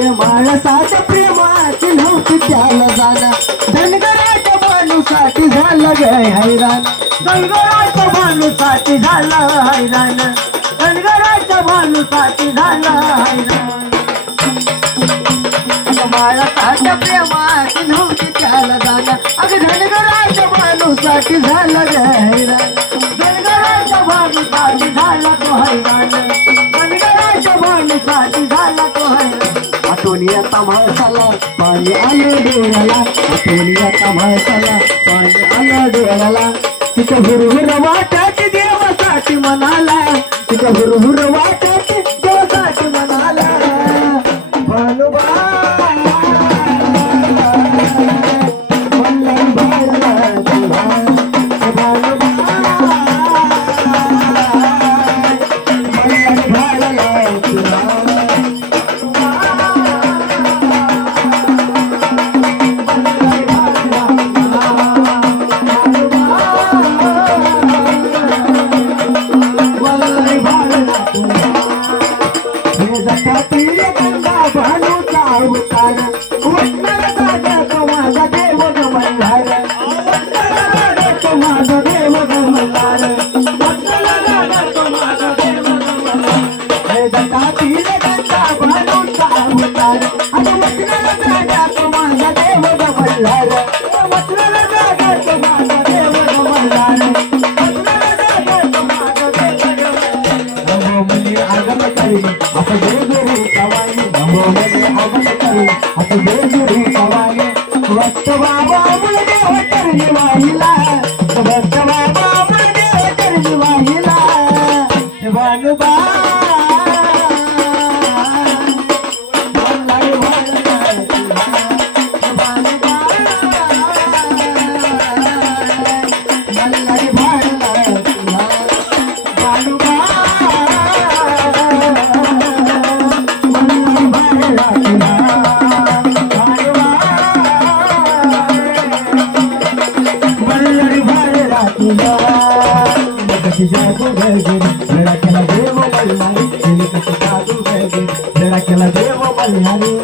माणसाच्या प्रेमाची नव्हती त्याला जाणं धनगराच्या भानूसाठी झालं ग हैराण धनगराच्या भानूसाठी झालं हैराण धनगराच्या भानूसाठी झालं हैराण माणसाच्या प्रेमाची नव्हती त्याला जाणं अगं धनगराच्या भानूसाठी झालं ग हैराण धनगराच्या भानूसाठी झाला तो हैराण धनगराच्या भानूसाठी झाला तो हैराण आठवणी आता माणसाला पाणी आलं डोळ्याला आठवणी आता माणसाला पाणी आलं डोळ्याला तिथं हुरहुर वाटाची देवासाठी म्हणाला तिथं हुरहुर वाटाची देवासाठी म्हणाला भानुबा जरा केला देव मल्हारी